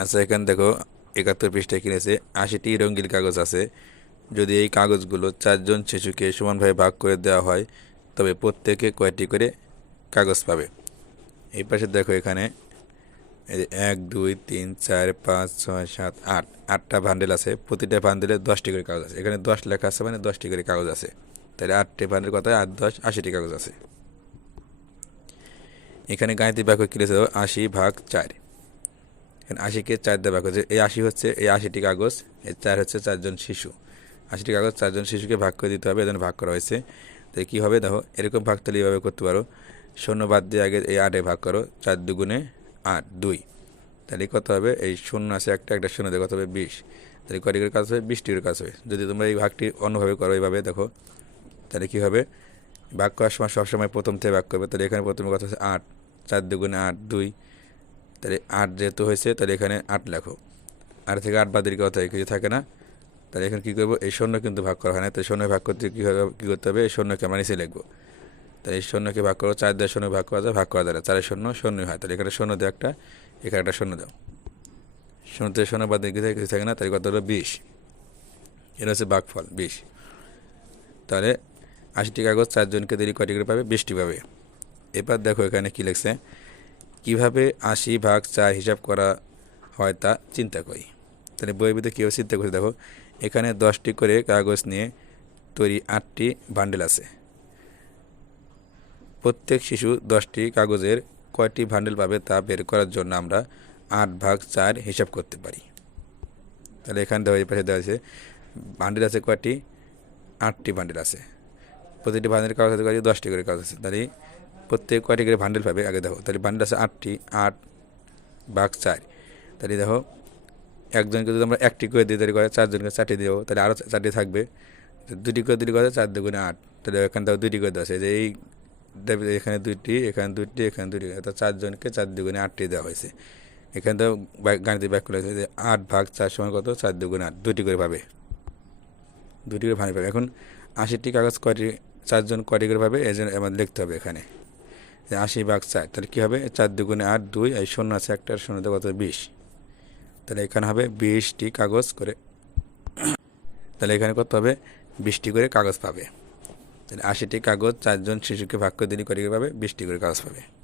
আচ্ছা এখানে দেখো, একাত্তর পৃষ্ঠায় কিনেছে আশিটি রঙিন কাগজ আছে। যদি এই কাগজগুলো চারজন শিশুকে সমানভাবে ভাগ করে দেওয়া হয়, তবে প্রত্যেকে কয়টি করে কাগজ পাবে? এই পাশে দেখো এখানে এক, দুই, তিন, চার, পাঁচ, ছয়, সাত, আট। আটটা বান্ডেল আছে, প্রতিটা বান্ডেলে দশটি করে কাগজ আছে। এখানে দশ লেখা আছে মানে দশটি করে কাগজ আছে। তাহলে আটটি বান্ডেল কথায় আট, দশ, আশিটি কাগজ আছে। এখানে গাণিতিক বাক্য কিনেছে আশি ভাগ চার। আশিকে চার দিয়ে ভাগ হচ্ছে, এই আশি হচ্ছে, এই আশিটি কাগজ, এই চার হচ্ছে চারজন শিশু। আশিটি কাগজ চারজন শিশুকে ভাগ করে দিতে হবে, এজন্য ভাগ করা হয়েছে। তো কী হবে দেখো, এরকম ভাগ তাহলে এইভাবে করতে পারো। শূন্য বাদ দিয়ে আগে এই আটে ভাগ করো, চার দুগুণে আট, দুই। তাহলে কত হবে? এই শূন্য আছে একটা একটা শূন্য কত হবে? বিশ। তাহলে কটি করে কাজ হবে? বিশটি করে কাজ হবে। যদি তোমরা এই ভাগটি অন্যভাবে করো এইভাবে, দেখো, তাহলে কী হবে? ভাগ করার সময় সবসময় প্রথম থেকে ভাগ করবে। তাহলে এখানে প্রথমে কথা হচ্ছে আট, চার দুগুণে আট, দুই। তাহলে আট যেহেতু হয়েছে, তাহলে এখানে আট লেখো। আট থেকে আট বাদের কথা, কিছু থাকে না। তাহলে এখানে কী করব? এই শূন্য কিন্তু ভাগ করা হয় না। তো শূন্য ভাগ করতে কী হবে? কী করতে হবে? এই শূন্যকে আমরা নিচে লিখব। তাহলে এই শূন্যকে ভাগ করো, চার দিয়ে শূন্য ভাগ করা যায়, ভাগ করা যায় চারের শূন্য শূন্যই হয়। তাহলে এখানে শূন্য দাও একটা, এখানে একটা শূন্য দাও। শূন্য থেকে শূন্য বাদ দিয়ে কিছু থাকে না, তাহলে কত হলো? বিশ। এটা হচ্ছে ভাগফল বিশ। তাহলে আশিটি কাগজ চারজনকে দেরি কয়টি করে পাবে? বিশটি পাবে। এবার দেখো এখানে কী লিখছে। কীভাবে আশি ভাগ চার হিসাব করা হয় তা চিন্তা করি। তাহলে বই বিধে কীভাবে চিন্তা করছে দেখো, এখানে দশটি করে কাগজ নিয়ে তৈরি আটটি বান্ডেল আছে। প্রত্যেক শিশু দশটি কাগজের কয়টি বান্ডেল পাবে তা বের করার জন্য আমরা আট ভাগ চার হিসাব করতে পারি। তাহলে এখানে দেওয়া পাশে দেওয়া আছে বান্ডেল আছে কয়টি? আটটি বান্ডেল আছে। প্রতিটি বান্ডেল কাগজ আছে কয়টি? দশটি করে কাগজ আছে। তাহলে প্রত্যেক কয়টি করে বান্ডেল পাবে? আগে দেখো, তাহলে বান্ডেল আছে আটটি, আট ভাগ চার। তাহলে দেখো, একজনকে যদি আমরা একটি করে দিই, তাহলে করে চারজনকে চারটি দেবো। তাহলে আরও চারটি থাকবে। দুটি করে দিলে করে চার দুগুণে আট। তাহলে এখানে তাও দুটি করে দেওয়া আছে। যে এই এখানে দুইটি এখানে দুইটি, এখানে দুটি অর্থাৎ চারজনকে চার দুগুণে আটটি দেওয়া হয়েছে। এখানে তো গাণিতিক ব্যাখ্যা রয়েছে যে আট ভাগ চার সময় কত? চার দুগুণে আট। দুটি করে পাবে। দুটি করে ভাঙে পাবে। এখন আশিটি কাগজ কয়টি? চারজন কয়টি করে পাবে? এই জন্য আমাদের লিখতে হবে এখানে। আশি ভাগ চার, তাহলে কী হবে? চার দুগুণে আট, দুই, এই শূন্য আছে, একটা শূন্য কত বিশ। তাহলে এখানে হবে বিশটি কাগজ করে। তাহলে এখানে করতে হবে? বিশটি করে কাগজ পাবে। তাহলে আশিটি কাগজ চারজন শিশুকে ভাগ করে করে পাবে? বিশটি করে কাগজ পাবে।